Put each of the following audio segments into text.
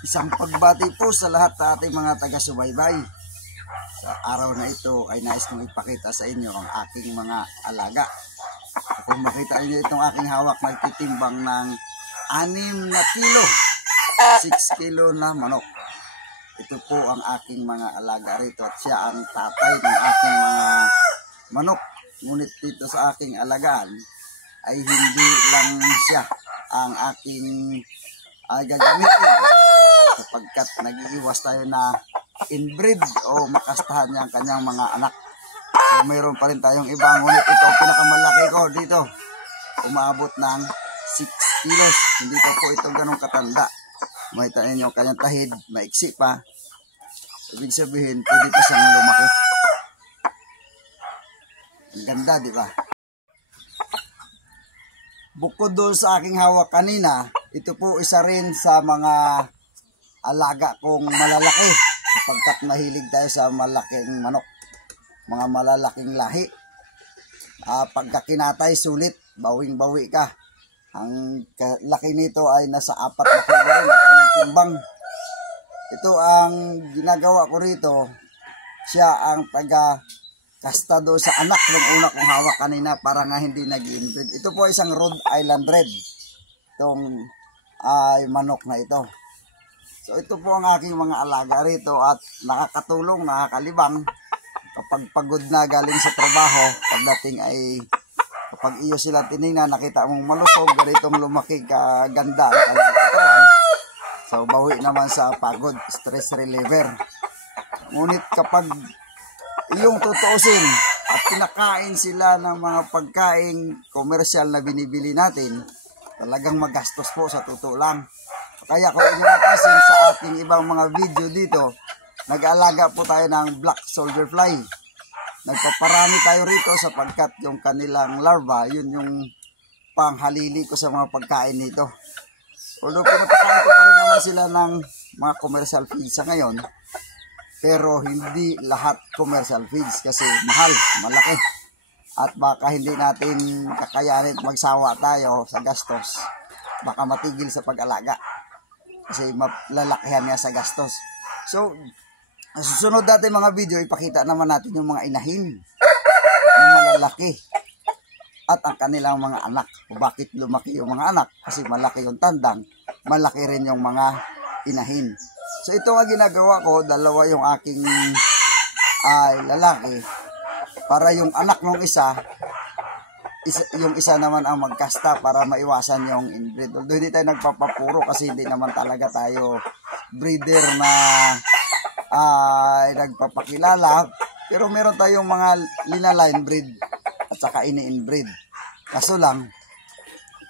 Isang pagbati po sa lahat ng ating mga taga-subaybay. Sa araw na ito ay nais kong ipakita sa inyo ang aking mga alaga. Kung makita niyo itong aking hawak, nagtitimbang ng 6 na kilo, 6 kilo na manok. Ito po ang aking mga alaga rito at siya ang tatay ng aking mga manok. Ngunit dito sa aking alagaan ay hindi lang siya ang aking gagamitin, sapagkat nag-iiwas tayo na inbreed o makastahan niya ang kanyang mga anak. So mayroon pa rin tayong ibang, ngunit ito ang pinakamalaki ko dito, umaabot ng 6 kilos. Hindi pa po ito ganun katanda. Makita ninyo ang kanyang tahid, maiksi pa. Ibig sabihin, pwede pa siyang lumaki. Ang ganda, di ba? Bukod doon sa aking hawak kanina, ito po isa rin sa mga alaga kong malalaki, sapagkat mahilig tayo sa malaking manok, mga malalaking lahi. Pagka kinatay, sulit, bawing-bawi ka. Ang laki nito ay nasa 4 na kilo rin at ang timbang. Ito ang ginagawa ko rito, siya ang kasta doon sa anak ng una kong hawak kanina para nga hindi nag-inbreed. Ito po isang Rhode Island Red, itong ay manok na ito. So ito po ang aking mga alaga rito at nakakatulong, nakakalibang kapag pagod na galing sa trabaho. Pagdating ay kapag iyo sila tinignan, nakita mong malusog, ganitong lumaki kaganda ang kanyang katawan. So bawi naman sa pagod, stress reliever. Ngunit kapag iyong tutuusin at pinakain sila ng mga pagkain komersyal na binibili natin, talagang magastos po sa totoo lang. Kaya kung inyo napasin sa ating ibang mga video dito, nag-aalaga po tayo ng black soldier fly. Nagpaparami tayo rito sapagkat yung kanilang larva, yun yung panghalili ko sa mga pagkain nito. Although pinapakain ko pa rin naman sila ng mga commercial feeds sa ngayon, pero hindi lahat commercial feeds kasi mahal, malaki. At baka hindi natin kakayanin, magsawa tayo sa gastos. Baka matigil sa pag-alaga kasi malalakihan niya sa gastos. So, sa susunod natin mga video, ipakita naman natin yung mga inahin na malalaki at ang kanilang mga anak. Bakit lumaki yung mga anak? Kasi malaki yung tandang, malaki rin yung mga inahin. So ito ang ginagawa ko, dalawa yung aking lalaki, para yung anak ng isa, yung isa naman ang magkasta para maiwasan yung inbreed. Although hindi tayo nagpapapuro kasi hindi naman talaga tayo breeder na nagpapakilala, pero meron tayong mga linaline breed at saka ini-inbreed. Kaso lang,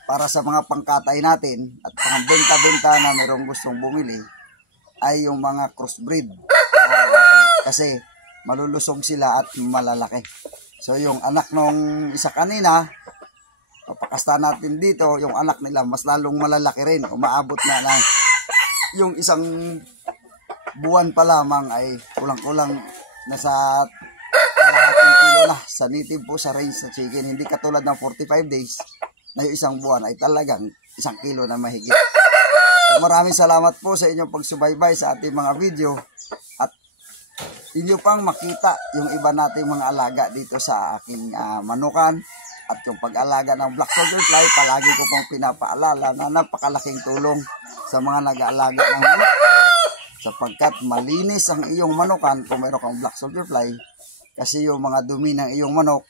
para sa mga pangkatay natin at pangbenta-benta na merong gustong bumili, ay yung mga crossbreed. Kasi malulusog sila at malalaki. So yung anak nung isa kanina, papakasta natin dito, yung anak nila mas lalong malalaki rin. Umaabot na lang. Yung isang buwan pa lamang ay kulang-kulang nasa kalahating kilo na. Sa native po sa range sa chicken, hindi katulad ng 45 days na yung isang buwan ay talagang 1 kilo na mahigit. So maraming salamat po sa inyong pagsubaybay sa ating mga video at inyo pang makita yung iba nating mga alaga dito sa aking manukan. At yung pag-alaga ng black soldier fly, palagi ko pong pinapaalala na napakalaking tulong sa mga nag-aalaga ng manok, sapagkat malinis ang iyong manukan kung meron kang black soldier fly, kasi yung mga dumi ng iyong manok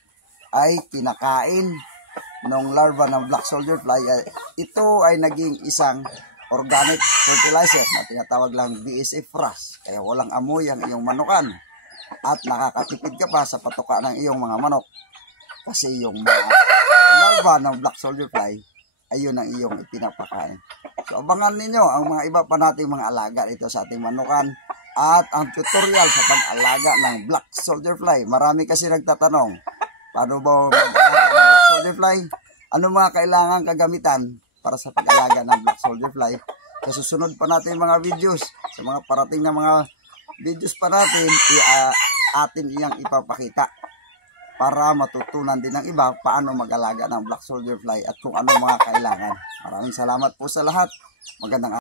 ay kinakain ng larva ng black soldier fly. Ito ay naging isang organic fertilizer na tinatawag lang BSF Frost. Kaya walang amoy ang iyong manukan at nakakatipid ka pa sa patuka ng iyong mga manok, kasi yung mga larva ng black soldier fly ay yun ang iyong ipinapakain. So abangan ninyo ang mga iba pa nating mga alaga dito sa ating manukan at ang tutorial sa pag-alaga ng black soldier fly. Marami kasi nagtatanong, paano ba mag-alaga ng black soldier fly? Ano mga kailangan kagamitan para sa pag-alaga ng black soldier fly? Sa susunod pa natin mga videos, sa mga parating na mga videos pa natin, atin iyang ipapakita para matutunan din ng iba paano mag-alaga ng black soldier fly at kung ano mga kailangan. Maraming salamat po sa lahat. Magandang